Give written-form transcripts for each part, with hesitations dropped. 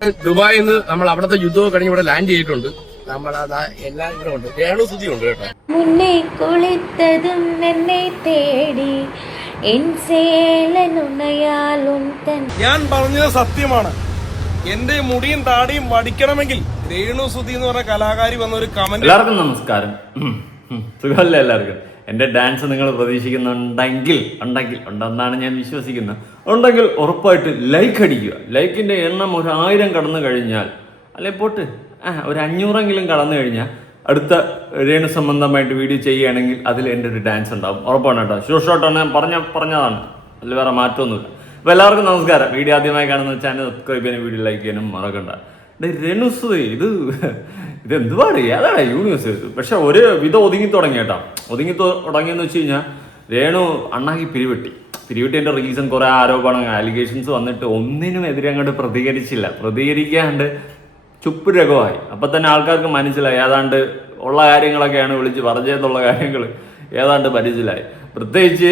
ദുബായിൽ നിന്ന് നമ്മൾ അവിടുത്തെ യുദ്ധമൊക്കെ കഴിഞ്ഞ് ഇവിടെ ലാൻഡ് ചെയ്തിട്ടുണ്ട്. നമ്മളതാ എല്ലാം ഇവിടെ ഉണ്ട്. രേണു സുധി ഉണ്ട് കേട്ടോ. മുന്നേ കുളിത്തതും എന്നെ തേടി ഞാൻ പറഞ്ഞത് സത്യമാണ്. എന്റെ മുടിയും താടിയും വടിക്കണമെങ്കിൽ രേണു സുധി എന്ന് പറഞ്ഞ കലാകാരി വന്ന ഒരു കമന്റ്. എല്ലാവർക്കും നമസ്കാരം. സുഖമല്ലേ എല്ലാവർക്കും? എന്റെ ഡാൻസ് നിങ്ങൾ പ്രതീക്ഷിക്കുന്നുണ്ടെങ്കിൽ ഉണ്ടെന്നാണ് ഞാൻ വിശ്വസിക്കുന്നത്. ഉണ്ടെങ്കിൽ ഉറപ്പായിട്ട് ലൈക്ക് അടിക്കുക. ലൈക്കിന്റെ എണ്ണം 1000 കടന്നു കഴിഞ്ഞാൽ, അല്ലെ പോട്ട് ഒരു 500എങ്കിലും കടന്നു കഴിഞ്ഞാൽ അടുത്ത രേണു സംബന്ധമായിട്ട് വീഡിയോ ചെയ്യുകയാണെങ്കിൽ അതിൽ എൻ്റെ ഒരു ഡാൻസ് ഉണ്ടാവും. ഉറപ്പാണ് കേട്ടോ. ഷോർട്ടാണ് പറഞ്ഞതാണ്, അതിൽ വേറെ മാറ്റമൊന്നുമില്ല. അപ്പോൾ എല്ലാവർക്കും നമസ്കാരം. വീഡിയോ ആദ്യമായി കാണുന്ന ചാനൽ സബ്സ്ക്രൈബ് ചെയ്യാനും വീഡിയോ ലൈക്ക് ചെയ്യാനും മറക്കണ്ട. രേണുസ് ഇത് എന്തുപാട് ഏതാണ് യൂണിവേഴ്സ്? പക്ഷെ ഒരു വിധം ഒതുങ്ങി തുടങ്ങി കേട്ടോ. ഒതുങ്ങി തുടങ്ങിയെന്ന് വെച്ച് കഴിഞ്ഞാൽ രേണു അണ്ണാക്കി പിരിവിട്ടതിൻ്റെ റീസൺ കുറേ ആരോപണങ്ങൾ അലിഗേഷൻസ് വന്നിട്ട് ഒന്നിനും എതിരെ അങ്ങോട്ട് പ്രതികരിക്കാണ്ട് ചുപ്പ് രകമായി. അപ്പം തന്നെ ആൾക്കാർക്ക് മനസ്സിലായി ഏതാണ്ട് ഉള്ള കാര്യങ്ങളൊക്കെയാണ് വിളിച്ച് പറഞ്ഞതെന്നുള്ള കാര്യങ്ങൾ ഏതാണ്ട് മനസ്സിലായി. പ്രത്യേകിച്ച്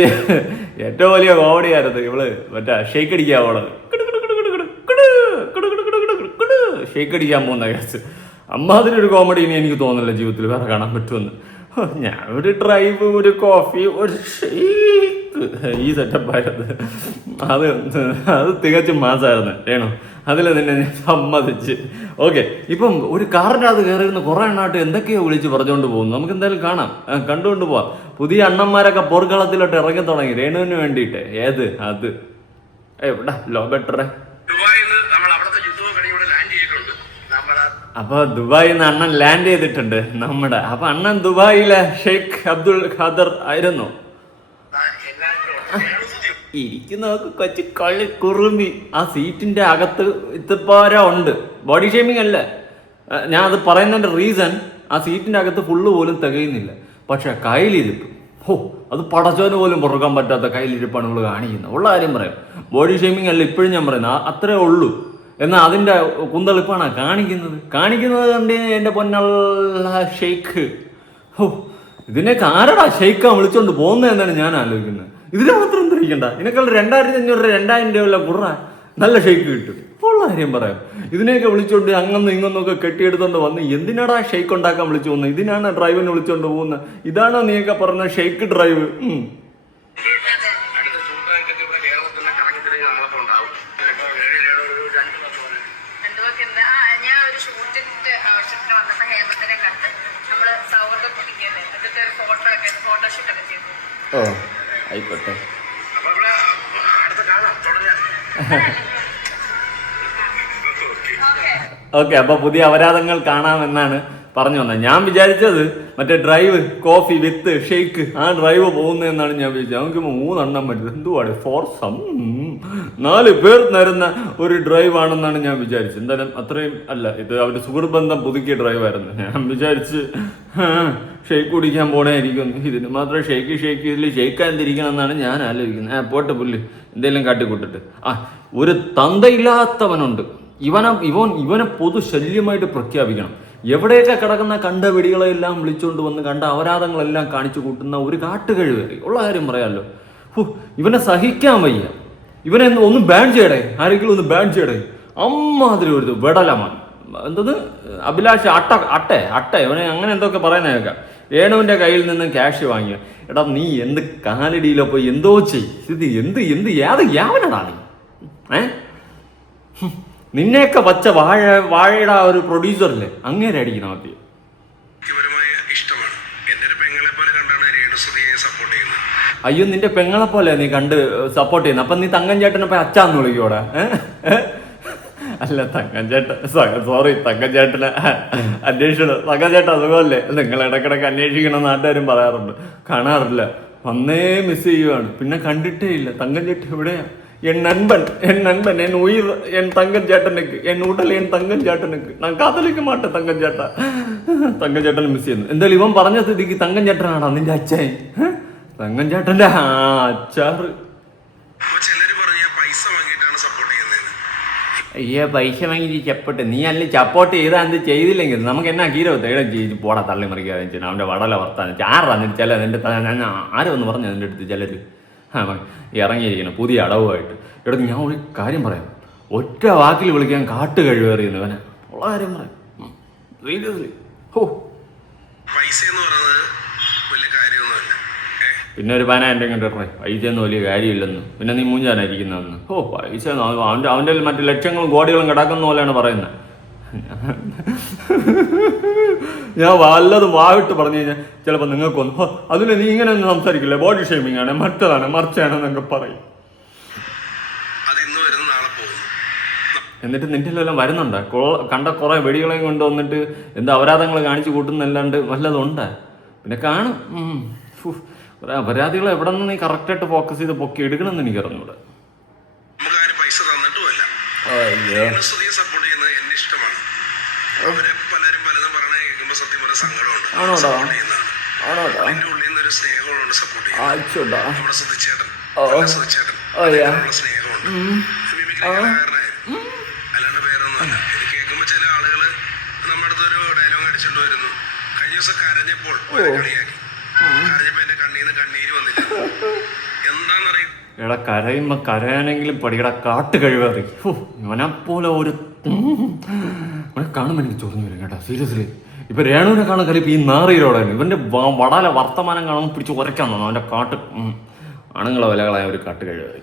ഏറ്റവും വലിയ കോമഡിയായിരുന്നു ഇവള് മറ്റേ ഷെയ്ക്ക് അടിക്കാൻ പോണത്. ഷെയ്ക്ക് അടിക്കാൻ പോകുന്ന കേസ്. അമ്മാതിരി കോമഡി ഇനി എനിക്ക് തോന്നുന്നില്ല ജീവിതത്തിൽ വേറെ കാണാൻ പറ്റുമെന്ന്. ഞാൻ ഒരു ഡ്രൈവ്, ഒരു കോഫി, ഒരു ഷെയ്ക്ക്, ഈ സെറ്റപ്പായിരുന്നു. അത് തികച്ചും മാസമായിരുന്നു രേണു. അതിൽ നിന്നെ ഞാൻ സമ്മതിച്ച്. ഓക്കെ, ഇപ്പം ഒരു കാറിൻ്റെ അത് കയറിയിരുന്ന കുറേ എണ്ണായിട്ട് എന്തൊക്കെയോ വിളിച്ച് പറഞ്ഞുകൊണ്ട് പോകുന്നു. നമുക്ക് എന്തായാലും കാണാം, കണ്ടുകൊണ്ട് പോവാം. പുതിയ അണ്ണന്മാരൊക്കെ പോർക്കളത്തിലോട്ട് ഇറങ്ങി തുടങ്ങി രേണുവിന് വേണ്ടിയിട്ട്. ഏത് അത് എവിടെ ലോ ബെറ്ററെ. അപ്പൊ ദുബായിൽ നിന്ന് അണ്ണൻ ലാൻഡ് ചെയ്തിട്ടുണ്ട് നമ്മുടെ. അപ്പൊ അണ്ണൻ ദുബായിലെ ഷെയ്ഖ് അബ്ദുൽ ഖാദർ ആയിരുന്നു. ഇരിക്കുന്നവർക്ക് കൊച്ചു കള്ളി കുറുമ്പി. ആ സീറ്റിന്റെ അകത്ത് ഇത്തപ്പോര ഉണ്ട്. ബോഡി ഷേമിങ് അല്ല ഞാൻ അത് പറയുന്നതിന്റെ റീസൺ, ആ സീറ്റിന്റെ അകത്ത് ഫുള്ള് പോലും തികയുന്നില്ല. പക്ഷെ കയ്യിലിരിപ്പ്, അത് പടച്ചോന് പോലും പുറക്കാൻ പറ്റാത്ത കയ്യിലിരിപ്പാണ് നമ്മൾ കാണിക്കുന്നത്. ഉള്ള കാര്യം പറയാം. ബോഡി ഷേമിങ് അല്ല ഇപ്പോഴും ഞാൻ പറയുന്നത്, അത്രേ ഉള്ളൂ. എന്നാൽ അതിന്റെ കുന്തളിപ്പാണ് കാണിക്കുന്നത് കണ്ട് എൻ്റെ പൊന്നുള്ള ഷെയ്ഖ്. ഇതിനൊക്കെ ആരടാ ഷെയ്ഖാ വിളിച്ചോണ്ട് പോകുന്നത് എന്നാണ് ഞാൻ ആലോചിക്കുന്നത്. ഇതിനെ മാത്രം എന്തിരിക്കണ്ട. ഇതിനേക്കാൾ 2500 2000 രൂപ കുറ നല്ല ഷെയ്ക്ക് കിട്ടും. ഉള്ള കാര്യം പറയാം. ഇതിനെയൊക്കെ വിളിച്ചോണ്ട് അങ്ങൊന്നും ഇങ്ങൊന്നൊക്കെ കെട്ടിയെടുത്തോണ്ട് വന്ന് എന്തിനാടാ ഷെയ്ക്ക് ഉണ്ടാക്കാൻ വിളിച്ചു പോകുന്നത്? ഇതിനാണ് ഡ്രൈവിനെ വിളിച്ചോണ്ട് പോകുന്നത്? ഇതാണോ നീയൊക്കെ പറഞ്ഞ ഷെയ്ക്ക് ഡ്രൈവ്? ഓ ആയിക്കോട്ടെ. ഓക്കെ, അപ്പൊ പുതിയ അപരാധങ്ങൾ കാണാമെന്നാണ് പറഞ്ഞു വന്നത്. ഞാൻ വിചാരിച്ചത് മറ്റേ ഡ്രൈവ് കോഫി വിത്ത് ഷെയ്ക്ക്, ആ ഡ്രൈവ് പോകുന്നതെന്നാണ് ഞാൻ വിചാരിച്ചത്. നമുക്ക് 3 എണ്ണം പറ്റും. എന്തുവാണ് ഫോർ സം 4 പേർ നിരന്ന ഒരു ഡ്രൈവ് ആണെന്നാണ് ഞാൻ വിചാരിച്ചത്. എന്തായാലും അത്രയും അല്ല, ഇത് അവരുടെ സുഹൃത്ത് ബന്ധം പുതുക്കിയ ഡ്രൈവായിരുന്നു. ഞാൻ വിചാരിച്ച് ഷെയ്ക്ക് കുടിക്കാൻ പോണേയിരിക്കും. ഇതിന് മാത്രം ഷെയ്ക്ക് ഇതിൽ ഷെയ്ക്കാൻ തിരിക്കണം എന്നാണ് ഞാൻ ആലോചിക്കുന്നത്. പോട്ടെ പുല്ല്, എന്തെങ്കിലും കാട്ടിക്കൂട്ടിട്ട്. ഒരു തന്തയില്ലാത്തവനുണ്ട്. ഇവനെ പൊതു ശല്യമായിട്ട് പ്രഖ്യാപിക്കണം. എവിടെയൊക്കെ കിടക്കുന്ന കണ്ട വെടികളെല്ലാം വിളിച്ചുകൊണ്ട് വന്ന് കണ്ട അപരാധങ്ങളെല്ലാം കാണിച്ചു കൂട്ടുന്ന ഒരു കാട്ടുകഴുകറി. ഉള്ള കാര്യം പറയാമല്ലോ. ഇവനെ സഹിക്കാൻ വയ്യ. ഇവനെ ഒന്ന് ബാൻ ചെയ്യടേ, ആരെങ്കിലും ഒന്ന് ബാൻ ചെയ്യടേ. അമ്മാതിരി ഒരു വെടലമാൻ. എന്തത് അഭിലാഷ് അട്ട ഇവനെ അങ്ങനെ എന്തൊക്കെ പറയുന്നേക്കാം. രേണുവിന്റെ കയ്യിൽ നിന്നും ക്യാഷ് വാങ്ങിയ. എടാ നീ എന്ത് കാലടിയിലോ പോയി എന്തോ ചെയ്ത് യാവനടാ നീ? നിന്നെയൊക്കെ വച്ച വാഴയുടെ ആ ഒരു പ്രൊഡ്യൂസറില്ലേ, അങ്ങേരെ അടിക്കണം ആദ്യം. അയ്യോ, നിന്റെ പെങ്ങളെ പോലെ നീ കണ്ട് സപ്പോർട്ട് ചെയ്യുന്നത്. അപ്പൊ നീ തങ്കൻ ചേട്ടനെ പോയി അച്ചാന്ന് വിളിക്കൂടെ? അല്ല തങ്കൻ ചേട്ടനെ അന്വേഷിക്കണം. തങ്കൻ ചേട്ടൻ സുഖമല്ലേ? നിങ്ങൾ ഇടക്കിടക്ക് അന്വേഷിക്കണം നാട്ടുകാരും പറയാറുണ്ട്. കാണാറില്ല, വന്നേ മിസ് ചെയ്യുവാണ്. പിന്നെ കണ്ടിട്ടേ ഇല്ല. തങ്കൻ ചേട്ടൻ എവിടെയാ? என் நண்பன் என் உயிர் என் தங்கன் சேட்டனுக்கு என் உடல் என் தங்கன் சேட்டனுக்கு நான் കാതലിക്ക മാട്ടെ തങ്കൻ ചേട്ടനെ മിസ് ചെയ്യുന്നു. എന്തായാലും ഇവൻ പറഞ്ഞ സ്ഥിതിക്ക് തങ്കൻ ചേട്ടനാണോ നിന്റെ അച്ഛൻ? തങ്കൻ ചേട്ടന്റെ അച്ചാറ്. അയ്യോ, പൈസ വാങ്ങി ചപ്പോട്ടെ. നീ അല്ല സപ്പോർട്ട് ചെയ്താൽ എന്ത് ചെയ്തില്ലെങ്കിൽ നമുക്ക് എന്നാ കീരവത്തെ പോടാ തള്ളി മറിക്കാതെ അവന്റെ വടല വർത്താൻ ആറാ ചില നിന്റെ ആരോ ഒന്ന് പറഞ്ഞു അതിൻ്റെ അടുത്ത് ചിലര് ഇറങ്ങിയിരിക്കണം പുതിയ അടവുമായിട്ട്. എടാ ഞാൻ ഒരു കാര്യം പറയാം. ഒറ്റ വാക്കിൽ വിളിക്കാൻ കാട്ട് കഴിവേറിയുന്നു ഇവനെ. ഉള്ള കാര്യം പറയാം സീരിയസ്ലി. ഓ പൈസ എന്ന് പറയുന്നത് വലിയ കാര്യമൊന്നുമല്ല. പിന്നെ ഒരു 10,000 കണ്ടിട്ടേ പൈസയൊന്നും വലിയ കാര്യമില്ലെന്ന്. പിന്നെ നീ മൂഞ്ചാനായിരിക്കുന്നതെന്ന്. ഓ പൈസ അവൻ്റെ മറ്റു ലക്ഷങ്ങളും കോടികളും കിടക്കുന്ന പോലെയാണ് പറയുന്നത്. ഞാൻ വല്ലതും വാവിട്ട് പറഞ്ഞു കഴിഞ്ഞാൽ ചിലപ്പോൾ നിങ്ങൾക്കൊന്നും അതിന് നീ ഇങ്ങനെ ഒന്നും സംസാരിക്കില്ല, ബോഡി ഷേമിംഗ് ആണ്, മറ്റതാണ് മറിച്ചാണെന്നൊക്കെ പറയും. എന്നിട്ട് നിന്റെ എല്ലാം വരുന്നുണ്ട് കണ്ട കുറെ വെടികളെയും കൊണ്ട് വന്നിട്ട് എന്താ അപരാധങ്ങൾ കാണിച്ചു കൂട്ടുന്നല്ലാണ്ട് വല്ലതും ഉണ്ട്. പിന്നെ കാണും കുറെ അപരാധികൾ എവിടെ നിന്ന് നീ കറക്റ്റായിട്ട് ഫോക്കസ് ചെയ്ത് പൊക്കി എടുക്കണമെന്ന് എനിക്ക് അറിഞ്ഞൂടെ. ആണോടാ ആണോടാ ആയിച്ചോടാ. അല്ലാണ്ട് വേറൊന്നുമല്ല. ഇത് കേൾക്കുമ്പോ ചില ആളുകള് നമ്മുടെ അടുത്തൊരു ഡയലോഗ് അടിച്ചിട്ട് വരുന്നു. കഴിഞ്ഞ ദിവസം കരഞ്ഞപ്പോൾ കളിയാക്കി. കരഞ്ഞപ്പോ എന്റെ കണ്ണീന്ന് കണ്ണീര് വന്നില്ല. എന്താന്നറിയും എടാ കരയുമ്പോ കരയാനെങ്കിലും പടിയുടെ കാട്ട് കഴിവേറി. ഇവനെ പോലെ ഒരു അവനെ കാണുമ്പോൾ എനിക്ക് ചൊറിഞ്ഞു വരും കേട്ടോ സീരിയസ്ലി. ഇപ്പൊ രേണുവിനെ കാണാൻ കളിപ്പ് ഈ നാറിയിലോടാണ്. ഇവന്റെ വടാല വർത്തമാനം കാണുമ്പോൾ പിടിച്ച് ഉരയ്ക്കാൻ തോന്നുന്നു. അവന്റെ കാട്ട് ആണുങ്ങളെ വിലകളായ ഒരു കാട്ട് കഴിവേറി.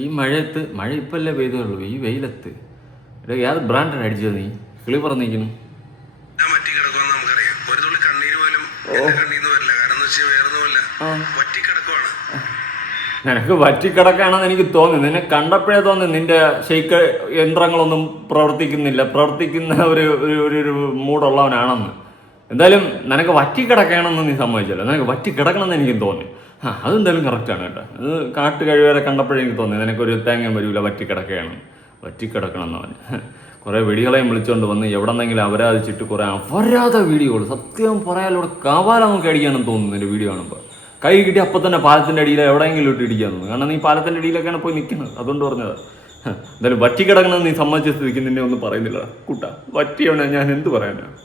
ഈ മഴയത്ത് മഴ ഇപ്പല്ലേ പെയ്തുള്ളൂ. ഈ വെയിലത്ത് ഏത് ബ്രാൻഡാണ് അടിച്ചത് നീ കിളി പറഞ്ഞിരിക്കുന്നു. നിനക്ക് വറ്റിക്കിടക്കാണെന്ന് എനിക്ക് തോന്നി. നിന്നെ കണ്ടപ്പോഴേ തോന്നി നിന്റെ ഷെയ്ക്ക് യന്ത്രങ്ങളൊന്നും പ്രവർത്തിക്കുന്ന ഒരു മൂടുള്ളവനാണെന്ന്. എന്തായാലും നിനക്ക് വറ്റിക്കിടക്കണമെന്ന് നീ സമ്മതിച്ചല്ലോ. നിനക്ക് വറ്റിക്കിടക്കണമെന്ന് എനിക്ക് തോന്നി. അതെന്തായാലും കറക്റ്റാണ് കേട്ടോ. അത് കാട്ട് കഴിവേറെ കണ്ടപ്പോഴേ എനിക്ക് തോന്നി നിനക്കൊരു തേങ്ങ വരില്ല, വറ്റിക്കിടക്കണം എന്നവൻ. കുറേ വെടികളെയും വിളിച്ചുകൊണ്ട് വന്ന് എവിടെന്നെങ്കിലും അപരാധിച്ചിട്ട് കുറേ അപരാധ വീഡിയോകൾ സത്യം പറയാലൂടെ കവാല നമുക്ക് അടിക്കാനെന്ന് തോന്നുന്നു നിന്റെ വീഡിയോ കാണുമ്പോൾ. കൈ കിട്ടി അപ്പം തന്നെ പാലത്തിൻ്റെ അടിയിൽ എവിടെയെങ്കിലും ഇട്ട് ഇടിക്കാൻ തോന്നുന്നു. കാരണം നീ പാലത്തിൻ്റെ അടിയിലൊക്കെയാണ് പോയി നിൽക്കുന്നത്. അതുകൊണ്ട് പറഞ്ഞത്. എന്തായാലും വറ്റിക്കിടക്കണമെന്ന് നീ സമ്മതിച്ച സ്ഥിതിക്ക് നിന്നെ ഒന്നും പറയുന്നില്ല കൂട്ടാ. വറ്റിയാണ് ഞാൻ എന്ത് പറയാനാണ്.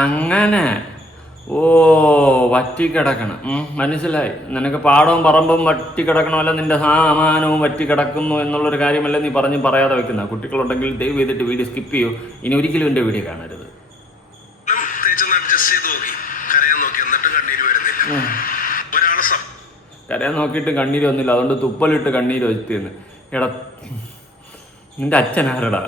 അങ്ങനെ വറ്റിക്കിടക്കണം മനസ്സിലായി. നിനക്ക് പാടവും പറമ്പും വറ്റിക്കിടക്കണമല്ല, നിന്റെ സാമാനവും വറ്റിക്കിടക്കുന്നു എന്നുള്ളൊരു കാര്യമല്ല നീ പറയാതെ വെക്കുന്ന. കുട്ടികളുണ്ടെങ്കിൽ ദയവ് ചെയ്തിട്ട് വീഡിയോ സ്കിപ്പ് ചെയ്യൂ. ഇനി ഒരിക്കലും എൻ്റെ വീഡിയോ കാണരുത്. കരയാൻ നോക്കിയിട്ട് കണ്ണീര് വന്നില്ല, അതുകൊണ്ട് തുപ്പലിട്ട് കണ്ണീര് വെച്ചെന്ന്. എടാ നിന്റെ അച്ഛൻ ആരടാ?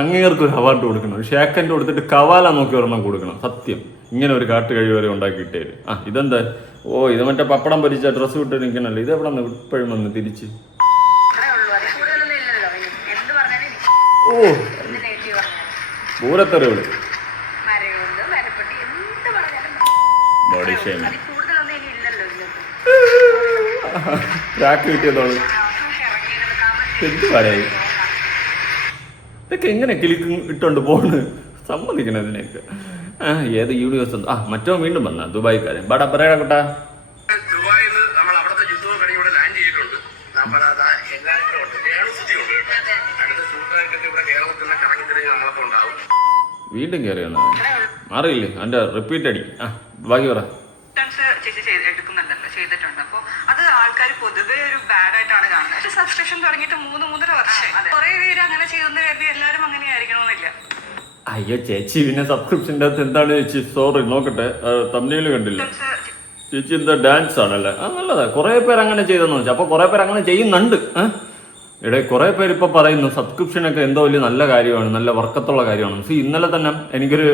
അങ്ങേർക്കൊരു അവാർഡ് കൊടുക്കണം, ഷേക്കൻ്റെ കൊടുത്തിട്ട് കവാല നോക്കി ഒരെണ്ണം കൊടുക്കണം. സത്യം ഇങ്ങനെ ഒരു കാട്ട് കഴിവരെ ഉണ്ടാക്കിയിട്ടേ. ഇതെന്താ? ഇത് മറ്റേ പപ്പടം പൊരിച്ച ഡ്രസ്സ് വിട്ട് നിൽക്കണല്ലോ. ഇത് എവിടെ നിന്ന് ഇപ്പോഴും വന്ന് തിരിച്ച്? പൂരത്തെറിവുകൾ ബോഡി ഷേമിങ് രാക്ക് കിട്ടിയതോളൂ. എന്ത് പറയായി ഇതൊക്കെ എങ്ങനെ കിളിക്ക് ഇട്ടോണ്ട് പോണ്? സമ്മതിക്കണം ഇതിനൊക്കെ. ഏത് യൂണിവേഴ്സ് മറ്റോ വീണ്ടും വന്ന ദുബായിക്കാരൻ ബാടാ പറയാ കുട്ടാ. ദുബായിൽ നമ്മൾ അവിടുത്തെ യുദ്ധവും കഴിഞ്ഞ് ഇവിടെ ലാൻഡ് ചെയ്തിട്ടുണ്ട്. എല്ലാവരും ഉണ്ട്. അടുത്ത ഷൂട്ടായിട്ടൊക്കെ ഇവിടെ കേരളത്തിൽ കറങ്ങി തിരിഞ്ഞ് നമ്മളൊക്കെ ഉണ്ടാവും. വീണ്ടും കയറി വന്നാ മാറിയില്ലേ? അതിന്റെ റിപ്പീറ്റ് അടി. ബാക്കി പറ. ചെയ്തിട്ടുണ്ട്. അപ്പോൾ അത് ആൾക്കാർ പൊതുവെ ഒരു ബാഡ് ആയിട്ടാണ് കാണുന്നത്. സബ്സ്ക്രിപ്ഷൻ തുടങ്ങിയിട്ട് 3-3.5 വർഷം കുറെ പേര് അങ്ങനെ ചെയ്യുന്ന കരുതി എല്ലാവരും അങ്ങനെ ആയിരിക്കണമെന്നില്ല. അയ്യോ ചേച്ചി, പിന്നെ സബ്സ്ക്രിപ്ഷൻ്റെ അകത്ത് എന്താണ് ചേച്ചി? സോറി നോക്കട്ടെ, തമ്മിൽ കണ്ടില്ല ചേച്ചി. എന്താ ഡാൻസ് ആണല്ലേ? നല്ലതാ. കുറെ പേര് അങ്ങനെ ചെയ്തെന്ന് വെച്ചാൽ അപ്പോൾ കുറെ പേര് അങ്ങനെ ചെയ്യുന്നുണ്ട്. കുറേ പേര് ഇപ്പോൾ പറയുന്നു സബ്സ്ക്രിപ്ഷനൊക്കെ എന്തോ വലിയ നല്ല കാര്യമാണ്, നല്ല വർക്കത്തുള്ള കാര്യമാണ്. ഇന്നലെ തന്നെ എനിക്കൊരു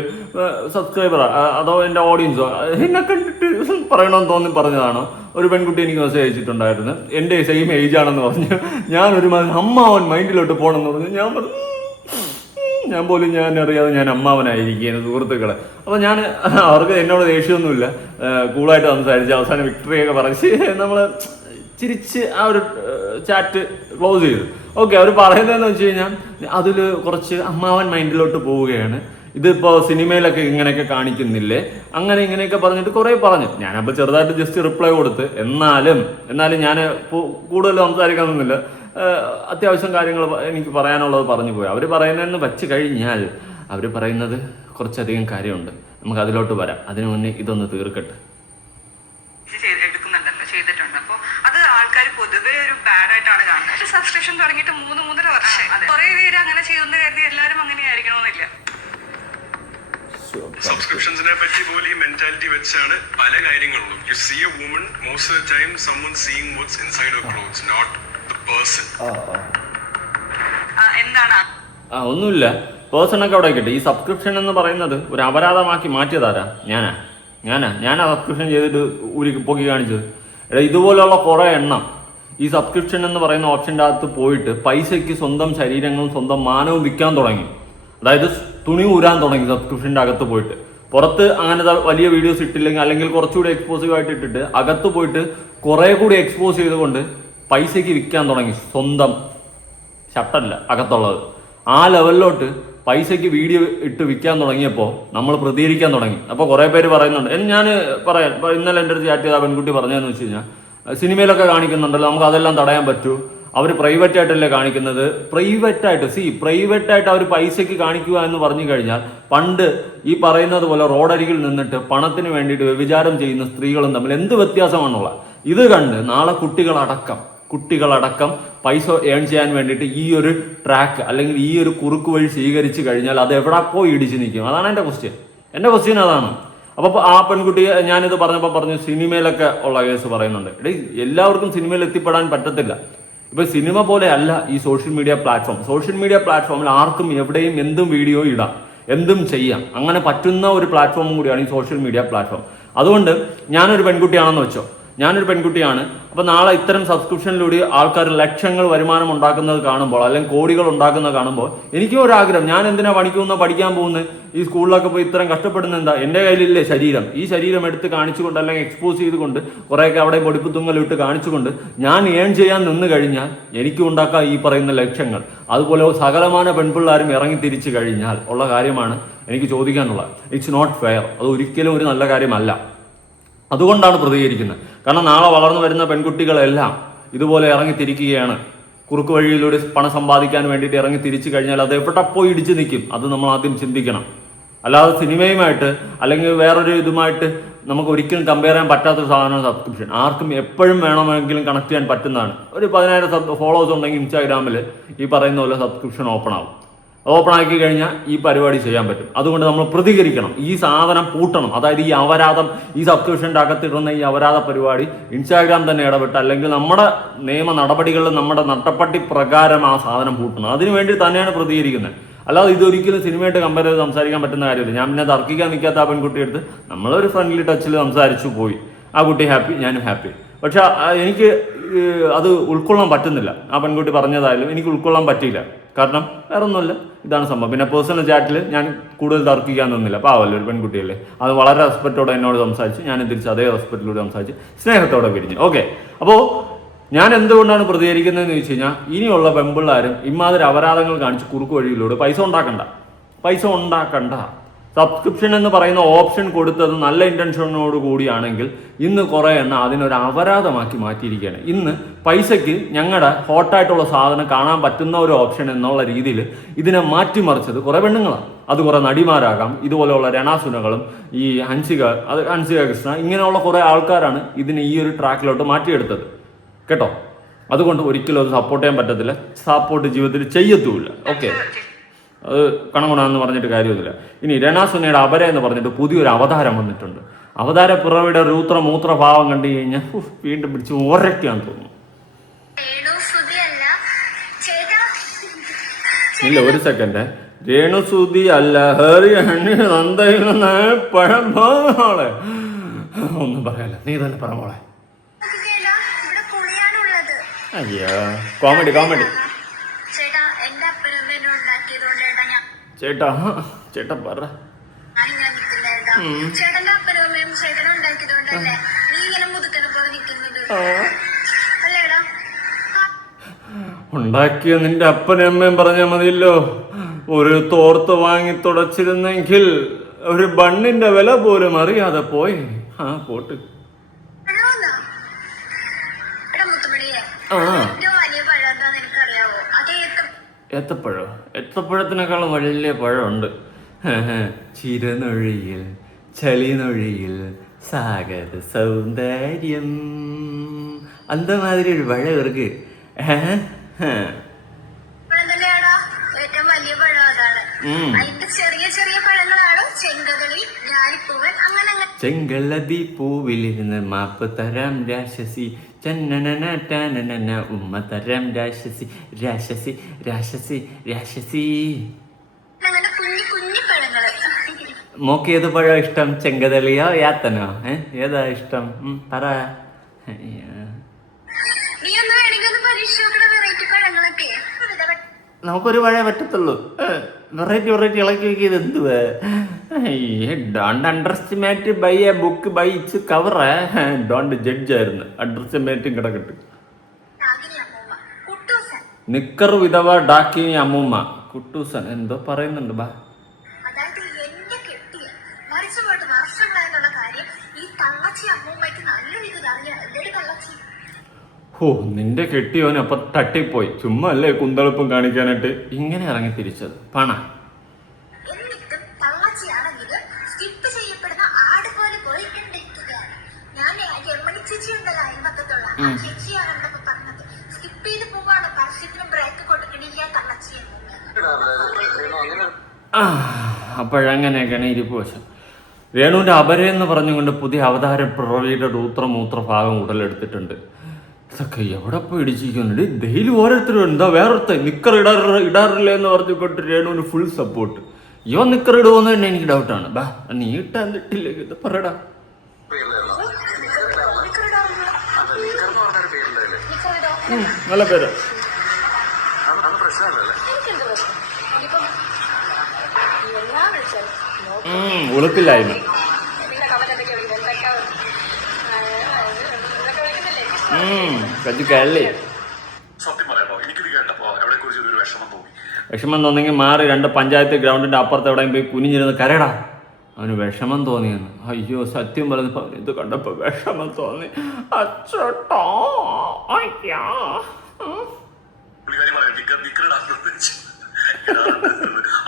സബ്സ്ക്രൈബർ അതോ എൻ്റെ ഓഡിയൻസോ എന്നെ കണ്ടിട്ട് പറയണമെന്ന് തോന്നി പറഞ്ഞതാണോ, ഒരു പെൺകുട്ടി എനിക്ക് മെസ്സേജ് അയച്ചിട്ടുണ്ടായിരുന്നു. എൻ്റെ സെയിം ഏജ് ആണെന്ന് പറഞ്ഞു. ഞാനൊരു അമ്മാവൻ മൈൻഡിലോട്ട് പോകണമെന്ന് പറഞ്ഞു. ഞാൻ പോലും ഞാൻ അറിയാതെ ഞാൻ അമ്മാവനായിരിക്കുകയാണ് സുഹൃത്തുക്കളെ. അപ്പോൾ ഞാൻ അവർക്ക് എന്നോട് ദേഷ്യമൊന്നുമില്ല, കൂളായിട്ട് സംസാരിച്ച് അവസാനം വിക്ടറിയൊക്കെ പറഞ്ഞ് നമ്മൾ ചിരിച്ച് ആ ഒരു ചാറ്റ് ക്ലോസ് ചെയ്തു. ഓക്കെ, അവർ പറയുന്നതെന്ന് വെച്ച് കഴിഞ്ഞാൽ അതിൽ കുറച്ച് അമ്മാവൻ മൈൻഡിലോട്ട് പോവുകയാണ്. ഇതിപ്പോൾ സിനിമയിലൊക്കെ ഇങ്ങനെയൊക്കെ കാണിക്കുന്നില്ലേ, അങ്ങനെ ഇങ്ങനെയൊക്കെ പറഞ്ഞിട്ട് കുറേ പറഞ്ഞു. ഞാനപ്പോൾ ചെറുതായിട്ട് ജസ്റ്റ് റിപ്ലൈ കൊടുത്ത്. എന്നാലും ഞാൻ കൂടുതൽ സംസാരിക്കാനൊന്നുമില്ല. അത്യാവശ്യം കാര്യങ്ങൾ എനിക്ക് പറയാനുള്ളത് പറഞ്ഞു പോയി. അവർ പറയുന്നതെന്ന് വെച്ച് കഴിഞ്ഞാൽ അവർ പറയുന്നത് കുറച്ചധികം കാര്യമുണ്ട്. നമുക്ക് അതിലോട്ട് വരാം. അതിനു മുന്നേ ഇതൊന്ന് തീർക്കട്ടെ. എടുക്കുന്നുണ്ടല്ലോ, ചെയ്തിട്ടുണ്ട്. അപ്പോൾ അത് ആൾക്കാർ പൊതുവേ ഒരു ബാഡ് ആയിട്ടാണ് കാണുന്നത്. സബ്സ്ക്രിപ്ഷൻ തുടങ്ങിയിട്ട് 3-3.5 വർഷം. കുറെ പേര് അങ്ങനെ ചെയ്യുന്ന കരുതി എല്ലാവരും അങ്ങനെ ആയിരിക്കണമെന്നില്ല. സബ്സ്ക്രിപ്ഷൻസിനെ പറ്റി പോലും ഈ മെന്റാലിറ്റി വെച്ചാണ് പല കാര്യങ്ങളിലും. You see a woman most of the time someone seeing what's inside her clothes, not the person. എന്താണ് ഒന്നുമില്ല, പേഴ്സണൊക്കെ അവിടെ കിട്ടും. ഈ സബ്സ്ക്രിപ്ഷൻ എന്ന് പറയുന്നത് ഒരു അപരാധമാക്കി മാറ്റിയതാരാ? ഞാനാ സബ്സ്ക്രിപ്ഷൻ ചെയ്തിട്ട് പൊക്കി കാണിച്ചത്. എടാ, ഇതുപോലെയുള്ള കുറേ എണ്ണം ഈ സബ്സ്ക്രിപ്ഷൻ എന്ന് പറയുന്ന ഓപ്ഷൻ്റെ അകത്ത് പോയിട്ട് പൈസയ്ക്ക് സ്വന്തം ശരീരങ്ങളും സ്വന്തം മാനവും വിൽക്കാൻ തുടങ്ങി. അതായത് തുണി ഊരാൻ തുടങ്ങി സബ്സ്ക്രിപ്ഷൻ്റെ അകത്ത് പോയിട്ട്. പുറത്ത് അങ്ങനത്തെ വലിയ വീഡിയോസ് ഇട്ടില്ലെങ്കിൽ അല്ലെങ്കിൽ കുറച്ചുകൂടി എക്സ്പോസീവ് ആയിട്ട് ഇട്ടിട്ട് അകത്ത് പോയിട്ട് കുറേ കൂടി എക്സ്പോസ് ചെയ്തുകൊണ്ട് പൈസയ്ക്ക് വിൽക്കാൻ തുടങ്ങി. സ്വന്തം ഷർട്ടല്ല അകത്തുള്ളത്. ആ ലെവലിലോട്ട് പൈസയ്ക്ക് വീഡിയോ ഇട്ട് വിൽക്കാൻ തുടങ്ങിയപ്പോൾ നമ്മൾ പ്രതികരിക്കാൻ തുടങ്ങി. അപ്പോൾ കുറേ പേര് പറയുന്നുണ്ട്, ഞാൻ പറയാം, ഇന്നലെ എൻ്റെ അടുത്ത് ചാറ്റ് ചെയ്ത പെൺകുട്ടി പറഞ്ഞതെന്ന് വെച്ച് കഴിഞ്ഞാൽ, സിനിമയിലൊക്കെ കാണിക്കുന്നുണ്ടല്ലോ, നമുക്ക് അതെല്ലാം തടയാൻ പറ്റൂ, അവർ പ്രൈവറ്റ് ആയിട്ടല്ലേ കാണിക്കുന്നത്. പ്രൈവറ്റായിട്ട് അവർ പൈസയ്ക്ക് കാണിക്കുക എന്ന് പറഞ്ഞു കഴിഞ്ഞാൽ, പണ്ട് ഈ പറയുന്നത് പോലെ റോഡരികിൽ നിന്നിട്ട് പണത്തിന് വേണ്ടിയിട്ട് വ്യഭിചാരം ചെയ്യുന്ന സ്ത്രീകളും തമ്മിൽ എന്ത് വ്യത്യാസമാണുള്ളത്. ഇത് കണ്ട് നാളെ കുട്ടികളടക്കം പൈസ ഏൺ ചെയ്യാൻ വേണ്ടിയിട്ട് ഈ ഒരു ട്രാക്ക് അല്ലെങ്കിൽ ഈ ഒരു കുറുക്ക് വഴി സ്വീകരിച്ചു കഴിഞ്ഞാൽ അത് എവിടെ പോയി ഇടിച്ചു നിൽക്കും? അതാണ് എൻ്റെ ക്വസ്റ്റ്യൻ അതാണ്. അപ്പോൾ ആ പെൺകുട്ടി ഞാനിത് പറഞ്ഞപ്പോൾ പറഞ്ഞു സിനിമയിലൊക്കെ ഉള്ള കേസ് പറയുന്നുണ്ട്. എല്ലാവർക്കും സിനിമയിൽ എത്തിപ്പെടാൻ പറ്റത്തില്ല. ഇപ്പൊ സിനിമ പോലെ അല്ല ഈ സോഷ്യൽ മീഡിയ പ്ലാറ്റ്ഫോമിൽ ആർക്കും എവിടെയും എന്തും വീഡിയോ ഇടാം, എന്തും ചെയ്യാം. അങ്ങനെ പറ്റുന്ന ഒരു പ്ലാറ്റ്ഫോമും കൂടിയാണ് ഈ സോഷ്യൽ മീഡിയ പ്ലാറ്റ്ഫോം. അതുകൊണ്ട് ഞാനൊരു പെൺകുട്ടിയാണെന്ന് വെച്ചോ, ഞാനൊരു പെൺകുട്ടിയാണ്. അപ്പോൾ നാളെ ഇത്തരം സബ്സ്ക്രിപ്ഷനിലൂടെ ആൾക്കാർ ലക്ഷങ്ങൾ വരുമാനം ഉണ്ടാക്കുന്നത് കാണുമ്പോൾ അല്ലെങ്കിൽ കോടികൾ ഉണ്ടാക്കുന്നത് കാണുമ്പോൾ എനിക്കും ഒരു ആഗ്രഹം, ഞാൻ എന്തിനാ പഠിക്കാൻ പോകുന്നത്, ഈ സ്കൂളിലൊക്കെ പോയി ഇത്രയും കഷ്ടപ്പെടുന്ന എന്താ? എൻ്റെ കയ്യിലില്ലേ ശരീരം, ഈ ശരീരം എടുത്ത് കാണിച്ചുകൊണ്ട് അല്ലെങ്കിൽ എക്സ്പോസ് ചെയ്തുകൊണ്ട് കുറേയൊക്കെ അവിടെ പൊടിപ്പുത്തുങ്ങലിട്ട് കാണിച്ചുകൊണ്ട് ഞാൻ ഏൺ ചെയ്യാൻ നിന്ന് കഴിഞ്ഞാൽ എനിക്കും ഉണ്ടാക്കാം ഈ പറയുന്ന ലക്ഷ്യങ്ങൾ. അതുപോലെ സകലമാന പെൺപിള്ളാരും ഇറങ്ങി തിരിച്ചു കഴിഞ്ഞാൽ ഉള്ള കാര്യമാണ് എനിക്ക് ചോദിക്കാനുള്ളത്. It's not fair. അത് ഒരിക്കലും ഒരു നല്ല കാര്യമല്ല. അതുകൊണ്ടാണ് പ്രതികരിക്കുന്നത്. കാരണം നാളെ വളർന്നു വരുന്ന പെൺകുട്ടികളെല്ലാം ഇതുപോലെ ഇറങ്ങി തിരിക്കുകയാണ്. കുറുക്ക് വഴിയിലൂടെ പണം സമ്പാദിക്കാൻ വേണ്ടിയിട്ട് ഇറങ്ങി തിരിച്ചു കഴിഞ്ഞാൽ അത് എവിടെ പോയി ഇടിച്ചു നിൽക്കും? അത് നമ്മൾ ആദ്യം ചിന്തിക്കണം. അല്ലാതെ സിനിമയുമായിട്ട് അല്ലെങ്കിൽ വേറൊരു ഇതുമായിട്ട് നമുക്ക് ഒരിക്കലും കമ്പയർ ചെയ്യാൻ പറ്റാത്തൊരു സാധനമാണ് സബ്സ്ക്രിപ്ഷൻ. ആർക്കും എപ്പോഴും വേണമെങ്കിലും കണക്ട് ചെയ്യാൻ പറ്റുന്നതാണ്. ഒരു 10,000 ഫോളോവേഴ്സ് ഉണ്ടെങ്കിൽ ഇൻസ്റ്റാഗ്രാമിൽ ഈ പറയുന്ന പോലെ സബ്സ്ക്രിപ്ഷൻ ഓപ്പൺ ആക്കി കഴിഞ്ഞാൽ ഈ പരിപാടി ചെയ്യാൻ പറ്റും. അതുകൊണ്ട് നമ്മൾ പ്രതികരിക്കണം, ഈ സാധനം പൂട്ടണം. അതായത് ഈ അപരാധം, ഈ സബ്സ്ക്രിപ്ഷൻ്റെ അകത്തിടുന്ന ഈ അപരാധ പരിപാടി ഇൻസ്റ്റാഗ്രാം തന്നെ ഇടപെട്ട് അല്ലെങ്കിൽ നമ്മുടെ നിയമ നടപടികളിൽ നമ്മുടെ നട്ടപ്പട്ടി പ്രകാരം ആ സാധനം പൂട്ടണം. അതിനു വേണ്ടി തന്നെയാണ് പ്രതികരിക്കുന്നത്. അല്ലാതെ ഇതൊരിക്കലും സിനിമയായിട്ട് കമ്പയർ ചെയ്ത് സംസാരിക്കാൻ പറ്റുന്ന കാര്യമില്ല. ഞാൻ പിന്നെ തർക്കിക്കാൻ നിൽക്കാത്ത ആ പെൺകുട്ടി എടുത്ത് നമ്മളൊരു ഫ്രണ്ട്ലി ടച്ചിൽ സംസാരിച്ചു പോയി. ആ കുട്ടി ഹാപ്പി, ഞാനും ഹാപ്പി. പക്ഷെ എനിക്ക് അത് ഉൾക്കൊള്ളാൻ പറ്റുന്നില്ല. ആ പെൺകുട്ടി പറഞ്ഞതായാലും എനിക്ക് ഉൾക്കൊള്ളാൻ പറ്റിയില്ല. കാരണം വേറെ ഒന്നുമില്ല, ഇതാണ് സംഭവം. പിന്നെ പേഴ്സണൽ ചാറ്റിൽ ഞാൻ കൂടുതൽ തർക്കിക്കാൻ നിന്നില്ല. പാവല്ലേ, ഒരു പെൺകുട്ടിയല്ലേ. അത് വളരെ റെസ്പെക്റ്റോടെ എന്നോട് സംസാരിച്ച്, ഞാൻ തിരിച്ച് അതേ റെസ്പെക്റ്റിലൂടെ സംസാരിച്ച് സ്നേഹത്തോടെ പിരിഞ്ഞു. ഓക്കെ, അപ്പോൾ ഞാൻ എന്തുകൊണ്ടാണ് പ്രതികരിക്കുന്നതെന്ന് ചോദിച്ചു കഴിഞ്ഞാൽ, ഇനിയുള്ള പെൺപിള്ളാരും ഇമാതിരി അപരാധങ്ങൾ കാണിച്ച് കുറുക്ക് വഴിയിലൂടെ പൈസ ഉണ്ടാക്കണ്ട. സബ്സ്ക്രിപ്ഷൻ എന്ന് പറയുന്ന ഓപ്ഷൻ കൊടുത്തത് നല്ല ഇൻറ്റൻഷനോട് കൂടിയാണെങ്കിൽ ഇന്ന് കുറേ എണ്ണം അതിനൊരു അപരാധമാക്കി മാറ്റിയിരിക്കുകയാണ്. ഇന്ന് പൈസയ്ക്ക് ഞങ്ങളുടെ ഹോട്ടായിട്ടുള്ള സാധനം കാണാൻ പറ്റുന്ന ഒരു ഓപ്ഷൻ എന്നുള്ള രീതിയിൽ ഇതിനെ മാറ്റിമറിച്ചത് കുറേ പെണ്ണുങ്ങളാണ്. അത് കുറേ നടിമാരാകാം, ഇതുപോലെയുള്ള രണാസുനകളും ഈ ഹൻസിക കൃഷ്ണ, ഇങ്ങനെയുള്ള കുറേ ആൾക്കാരാണ് ഇതിനെ ഈ ഒരു ട്രാക്കിലോട്ട് മാറ്റിയെടുത്തത് കേട്ടോ. അതുകൊണ്ട് ഒരിക്കലും അത് സപ്പോർട്ട് ചെയ്യാൻ പറ്റത്തില്ല, സപ്പോർട്ട് ജീവിതത്തിൽ ചെയ്യത്തുമില്ല. ഓക്കെ, അത് കണകുണാന്ന് പറഞ്ഞിട്ട് കാര്യമൊന്നുമില്ല. ഇനി രണാസുനയുടെ അപര എന്ന് പറഞ്ഞിട്ട് പുതിയൊരു അവതാരം വന്നിട്ടുണ്ട്. അവതാര പിറവിയുടെ മൂത്ര ഭാവം കണ്ടു കഴിഞ്ഞാൽ വീണ്ടും പിടിച്ച് ഉരയ്ക്കാന്ന് തോന്നുന്നു. ഇല്ല, ഒരു സെക്കൻഡ്. രേണുസുതി അല്ല, പഴമ്പോളെ ഒന്നും പറയല്ല, നീ തന്നെ പറമോളെ. അയ്യോ, കോമഡി ചേട്ടാ പറ. ഉണ്ടാക്കിയ നിന്റെ അപ്പനും അമ്മയും പറഞ്ഞാൽ മതിയല്ലോ. ഒരു തോർത്ത് വാങ്ങി തുടച്ചിരുന്നെങ്കിൽ ഒരു ബണ്ണിന്റെ വില പോലും അറിയാതെ പോയി. പോട്ട്. ഏത്തപ്പഴത്തിനേക്കാളും വലിയ പഴമുണ്ട്. ചിരനൊഴിയിൽ ചളിനൊഴിയിൽ സാഗര സൗന്ദര്യം அந்த மாதிரி ഒരു പഴ ഇവർക്ക് ഏറ്റവും വലിയ പഴം അതാണ്. അതിന്റെ ചെറിയ ചെറിയ പഴങ്ങളാണ് ചെങ്കദളി, ഞാലിപ്പൂവൻ, അങ്ങനെ ചെങ്കള്ളതി പൂവിലിരുന്ന് മാപ്പ് തരാം രാക്ഷസി ചന്നനന ടാനനന ഉമ്മ തരാം രാക്ഷസി രാക്ഷസി രാക്ഷസി രാക്ഷസി. അങ്ങനെ കുഞ്ഞു കുഞ്ഞു പഴങ്ങള്. മോക്ക് ഏത് പഴം ഇഷ്ടം? ചെങ്കദളിയോ യാത്തനോ? ഏതാ ഇഷ്ടം? പറ. നീ ഒന്ന് വേണമെങ്കിൽ ഒന്ന് പരീക്ഷ നോക്കണ വെറൈറ്റി പഴങ്ങളൊക്കെ. നമുക്കൊരു പഴയ പറ്റത്തുള്ളൂ. വെറൈറ്റി വെറൈറ്റി ഇളക്കി വെക്കിയത് എന്തുവാ? Don't underestimate by a book by its cover. Don't judge ആയിരുന്നു. അണ്ടർസ്റ്റിമേറ്റും കിടക്കട്ടെ. നിക്കർ വിധവ ഡാക്കി അമ്മൂമ്മ കുട്ടൂസൻ എന്തോ പറയുന്നുണ്ട്. ബാ അതായത് എന്റെ കെട്ടിയ മരിച്ചു പോയിട്ട് വർഷങ്ങളായെന്നുള്ള കാര്യം ഈ തള്ളച്ചി അമ്മൂമ്മയ്ക്ക് നല്ല രീതിയിൽ അറിയാം. എന്തൊരു തള്ളച്ചി. ഓ, നിന്റെ കെട്ടിയോന് അപ്പൊ തട്ടിപ്പോയി. ചുമ്മാ അല്ലേ കുന്തളിപ്പും കാണിക്കാനായിട്ട് ഇങ്ങനെ ഇറങ്ങി തിരിച്ചത്. പണ എന്നിട്ടും തള്ളച്ചിയാണെങ്കിൽ സ്കിപ്പ് ചെയ്യപ്പെടുന്ന ആട് പോലെ പോയിക്കൊണ്ടിരിക്കുകയാണ്. ഞാൻ ജർമ്മനി ചേച്ചി ഉണ്ടല്ലോ അയൽപക്കത്തുള്ള ആ ചേച്ചിയാ കണ്ടപ്പോ പറഞ്ഞത് സ്കിപ്പ് ചെയ്ത് പോവാണ്, പരസ്യത്തിന് ബ്രേക്ക് കൊടുക്കണില്ല തള്ളച്ചി എന്ന്. അപ്പോഴങ്ങനെയൊക്കെയാണ് ഇരിപ്പ് വശം. രേണുവിന്റെ അപരെന്ന് പറഞ്ഞുകൊണ്ട് പുതിയ അവതാര പ്രവീയുടെ മൂത്ര ഭാഗം ഉടലെടുത്തിട്ടുണ്ട്. ഇതൊക്കെ എവിടെ പോയി ഇടിച്ചിരിക്കുന്നുണ്ട്? ഡെയിലി ഓരോരുത്തരും എന്താ വേറൊരുത്ത നിക്കർ ഇടാറില്ല എന്ന് പറഞ്ഞുകൊണ്ട് രേണുവിന് ഫുൾ സപ്പോർട്ട്. ഇവ നിക്കർ ഇടുമെന്ന് തന്നെ എനിക്ക് ഡൗട്ടാണ്. ബാ നീ ഇട്ടാൻ തെറ്റില്ലെങ്കിൽ ഇത് പറയടാ. നല്ല പേര് ഉളുപ്പില്ലായ്മ. കല്ലേ സത്യം പറയാട്ടോ, എനിക്കിത് കേട്ടപ്പോ എവിടെ കുറിച്ച് ഒരു വിഷമം തോന്നി. വിഷമം തോന്നിയെങ്കിൽ മാറി 2 പഞ്ചായത്ത് ഗ്രൗണ്ടിന്റെ അപ്പുറത്ത് എവിടെയും പോയി കുനിഞ്ഞിരുന്ന് കരടാ. അവന് വിഷമം തോന്നിയെന്ന്. അയ്യോ സത്യം പറഞ്ഞപ്പോ ഇത് കണ്ടപ്പോ വിഷമം തോന്നി. അച്ചോട്ടോ പുള്ളിക്കാരി പറയും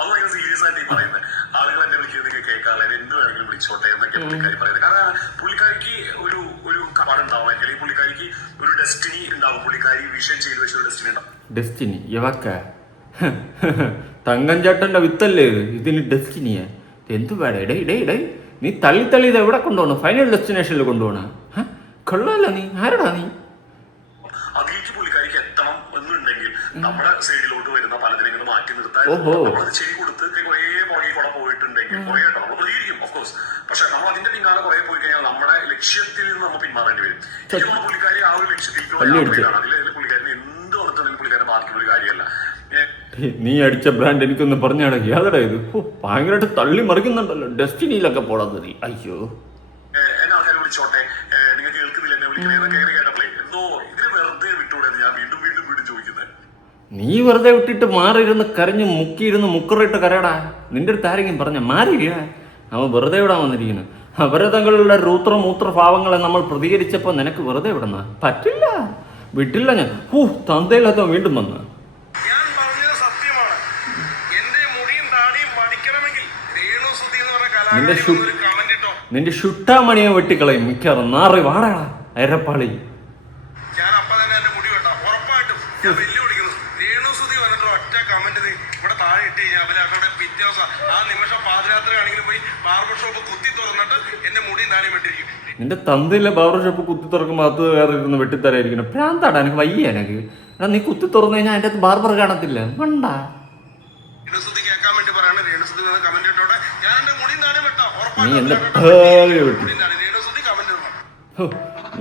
അത് സീരിയസ് ആയിട്ട് ഈ പറയുന്നത്. ആളുകൾ എന്നെ വിളിക്കുന്നത് കേൾക്കാതെ എന്ത് വേണമെങ്കിലും വിളിച്ചോട്ടെ എന്നൊക്കെ പുള്ളിക്കാരി പറയുന്നത്. കാരണം പുള്ളിക്കാരിക്ക് ഒരു കപാടുണ്ടാവും, അല്ലെങ്കിൽ പുള്ളിക്കാരിക്ക് ഒരു ഡെസ്റ്റിനി ഉണ്ടാവും. പുള്ളിക്കാരി വിഷൻ ചെയ്ത് വെച്ച ഒരു ഡെസ്റ്റിനി ഉണ്ടാവും. ഡെസ്റ്റിനി യവക്ക തങ്കഞ്ചേട്ടന്റെ വിത്തല്ലേ ഇത്? ഇതിന് ഡെസ്റ്റിനിയാ? എന്ത് വേട? ഇടേ നീ തള്ളി ഇത് എവിടെ കൊണ്ടുപോകണം? ഫൈനൽ ഡെസ്റ്റിനേഷനിൽ കൊണ്ടുപോകണം. കൊള്ളാലോ നീ. ആരടാ നീ? അതിലേക്ക് പുള്ളിക്കാരിക്ക് എത്തണം എന്നുണ്ടെങ്കിൽ നമ്മുടെ സൈഡിലോട്ട് വരുന്ന പലതിനെങ്കിലും മാറ്റി നിർത്താൻ നമ്മളത് ചെയ്ത് കൊടുത്ത് കുറെ പുറകെ കൂടെ പോയിട്ടുണ്ടെങ്കിൽ കുറെ കേട്ടോ നമ്മൾ പ്രതികരിക്കും ഓഫ്കോഴ്സ്. പക്ഷെ നമ്മൾ അതിന്റെ പിന്നാലെ കുറെ പോയി കഴിഞ്ഞാൽ നമ്മുടെ ലക്ഷ്യത്തിൽ നിന്ന് നമ്മൾ പിന്മാറേണ്ടി വരും. എനിക്ക് പുള്ളിക്കാരി ആ ഒരു ലക്ഷ്യത്തിലേക്ക് അതിൽ പുള്ളിക്കാരിന് എന്ത് വന്നിട്ടുണ്ടെങ്കിൽ പുള്ളിക്കാരെ ബാധിക്കുന്ന ഒരു കാര്യമല്ല. നീ അടിച്ച ബ്രാൻഡ് എനിക്കൊന്ന് പറഞ്ഞാടാ. യാതടാ ഇത്? ഭയങ്കരമായിട്ട് തള്ളി മറിക്കുന്നുണ്ടല്ലോ. ഡെസ്റ്റിനിയിലൊക്കെ പോടാ നീ. അയ്യോ എന്നെ ആൾക്കാർ വിളിച്ചോട്ടെ, നിങ്ങൾ കേൾക്കുന്നില്ല എന്നെ വിളിക്കണേന്നൊക്കെ കേട്ടപ്പോഴേ എന്തോ ഇതിന് വെറുതെ വിട്ടുകൂടെ ഞാൻ വീണ്ടും ചോദിക്കുന്നത്. നീ വെറുതെ വിട്ടിട്ട് മാറിയിരുന്ന് കരഞ്ഞ് മുക്കിയിരുന്ന് മുക്കറിട്ട് കരടാ. നിന്റെ അടുത്ത് ആരെങ്കിലും പറഞ്ഞ മാറിയില്ല. അവൻ വെറുതെ വിടാൻ വന്നിരിക്കുന്നു. അവരെ തങ്ങളുടെ മൂത്ര ഭാവങ്ങളെ നമ്മൾ പ്രതികരിച്ചപ്പോ നിനക്ക് വെറുതെ വിടുന്ന പറ്റില്ല. വിട്ടില്ല ഞാൻ. തന്തയില്ലാത്ത വീണ്ടും വന്ന് ഞാൻ പറഞ്ഞത് സത്യമാണ്. എന്റെ മുടിയും താടിയും പഠിക്കണമെങ്കിൽ രേണുസുതി എന്ന് പറഞ്ഞ കലാകാരി ഒരു കമന്റ് ഇട്ടോ. നിന്റെ ഷുട്ടാമണിയെ വെട്ടിക്കളയും മിക്കവാറും. നാറി വാടാ അരപ്പാളി. ഞാൻ അപ്പൊ തന്നെ എന്റെ മുടി വെട്ടാം ഉറപ്പായിട്ടും. ഞാൻ വെല്ലുവിളിക്കുന്നു. രേണുസുതി വന്നിട്ട് ഒറ്റ കമന്റ് ഇവിടെ താഴെ ഇട്ട് കഴിഞ്ഞാൽ അവരുടെ പിറ്റേ ദിവസം ആ നിമിഷം പാതിരാത്രി ആണെങ്കിലും പോയി ബാർബർ ഷോപ്പ് കുത്തി തുറന്നിട്ട് എന്റെ മുടിയും താടിയും വെട്ടിരിക്കും. നിന്റെ തന്തയിലെ ബാർബർ ഷോപ്പ് കുത്തി തുറക്കുമ്പോൾ അത് വേറെ ഇരുന്ന് വെട്ടിത്തരായിരിക്കണം. പ്രാന്താടാ എനിക്ക് വയ്യ. എനിക്ക് നീ കുത്തി തുറന്നു കഴിഞ്ഞാൽ അതിൻ്റെ അകത്ത് ബാർബർ കാണത്തില്ല. മണ്ടാ രേണുസുതി കേൾക്കാൻ വേണ്ടി പറയാണ്. രേണുസുതി കമന്റ് ഇട്ടോട്ടെ. ഞാൻ എന്റെ മുടിയും താടിയും വെട്ടാം നീ എന്റെ ഉറപ്പായിട്ടും. രേണുസുതി കമന്റ് ഇടണം.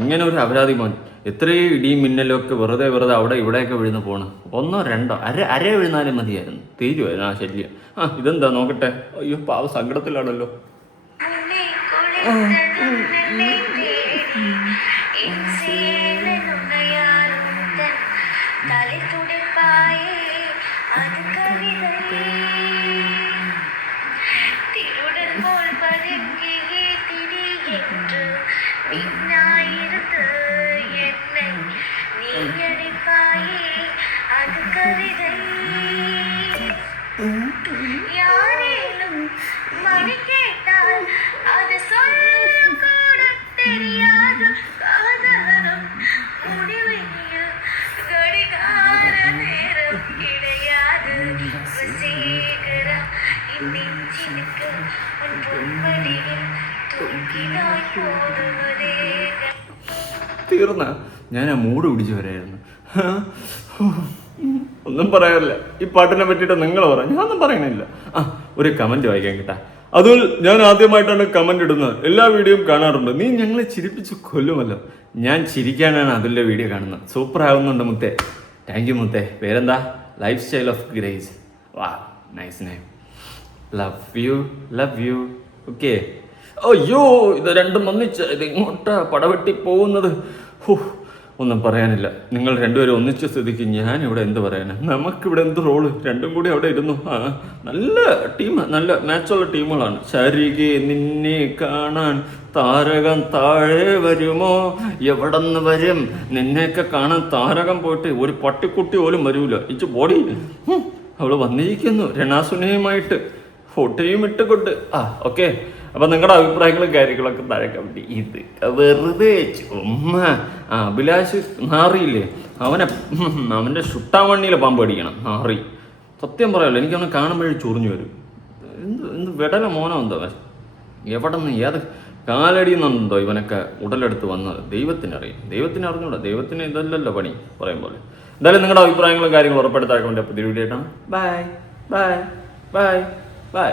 ഇങ്ങനെ ഒരു അപരാധി മോൻ. എത്രയും ഇടിയും മിന്നലും ഒക്കെ വെറുതെ അവിടെ ഇവിടെയൊക്കെ വീഴുന്ന പോണ്. 1 2 അര വീഴുന്നാലും മതിയായിരുന്നു. തീരുമായിരുന്നു ആ ശല്യം. ഇതെന്താ നോക്കട്ടെ. അയ്യോ പാവ സങ്കടത്തിലാണല്ലോ. யாரேனும் மணி கேட்டால் அது കാതണം முடிவெளிய கடிகார நேரம் கிடையாது வசீகரம் நெஞ்சினுக்கு உன் பொன்மடியில் தூங்கினாய் போடுவதே തീർന്ന ഞാൻ ആ മൂഡ് പിടിച്ചു വരായിരുന്നു. ഒന്നും പറയാറില്ല. ഈ പാട്ടിനെ പറ്റിയിട്ട് നിങ്ങൾ പറ, ഞാനൊന്നും പറയണില്ല. ഒരു കമന്റ് വായിക്കാൻ കേട്ടാ. അതുൽ, ഞാൻ ആദ്യമായിട്ടാണ് കമന്റ് ഇടുന്നത്. എല്ലാ വീഡിയോയും കാണാറുണ്ട്. നീ ഞങ്ങളെ ചിരിപ്പിച്ച് കൊല്ലുമല്ലോ. ഞാൻ ചിരിക്കാനാണ് അതുലിന്റെ വീഡിയോ കാണുന്നത്. സൂപ്പർ ആകുന്നുണ്ട് മുത്തേ. താങ്ക് യു മുത്തേ. പേരെന്താ? Life style of grace. വാ, nice name. Love you. Okay. അയ്യോ, ഇത് രണ്ടും ഒന്നിച്ച് ഇത് ഇങ്ങോട്ടാ പടവെട്ടി പോകുന്നത്. ഒന്നും പറയാനില്ല. നിങ്ങൾ രണ്ടുപേരും ഒന്നിച്ച സ്ഥിതിക്ക് ഞാനിവിടെ എന്ത് പറയാനാ? നമുക്കിവിടെ എന്ത് റോള്? രണ്ടും കൂടി അവിടെ ഇരുന്നു. നല്ല ടീം, നല്ല മാച്ചുള്ള ടീമുകളാണ്. ശാരീരിക നിന്നെ കാണാൻ താരകം താഴെ വരുമോ? എവിടെന്ന് വരും? നിന്നെയൊക്കെ കാണാൻ താരകം പോയിട്ട് ഒരു പട്ടിക്കുട്ടി പോലും വരൂല. ഇച്ച് ബോഡി അവള് വന്നിരിക്കുന്നു രണാസുനയുമായിട്ട് ഫോട്ടോയും ഇട്ടുകൊണ്ട്. ഓക്കെ. അപ്പൊ നിങ്ങളുടെ അഭിപ്രായങ്ങളും കാര്യങ്ങളൊക്കെ താഴെ കമന്റ്. ഇത് വെറുതെ ചുമ്മാ. അഭിലാഷ് നാറിയില്ലേ, അവന്റെ ഷുട്ടാമണ്ണിയിലെ പാമ്പ് അടിക്കണം. നാറി. സത്യം പറയാമല്ലോ, എനിക്ക് അവനെ കാണുമ്പോഴേ ചൊറിഞ്ഞു വരും. എന്ത് വെടല മോനോ എന്തോ. എവിടെ നിന്ന് ഏത് കാലടി എന്നുണ്ടോ ഇവനൊക്കെ ഉടലെടുത്ത് വന്നത്? ദൈവത്തിനറിയാം. ദൈവത്തിന് അറിഞ്ഞൂടാ. ദൈവത്തിന് ഇതല്ലല്ലോ പണി പറയും പോലെ. എന്തായാലും നിങ്ങളുടെ അഭിപ്രായങ്ങളും കാര്യങ്ങളും ഉറപ്പെടുത്താൻ വേണ്ടി പുതിയ വീഡിയോ ആയിട്ടാണ്. Bye bye bye bye.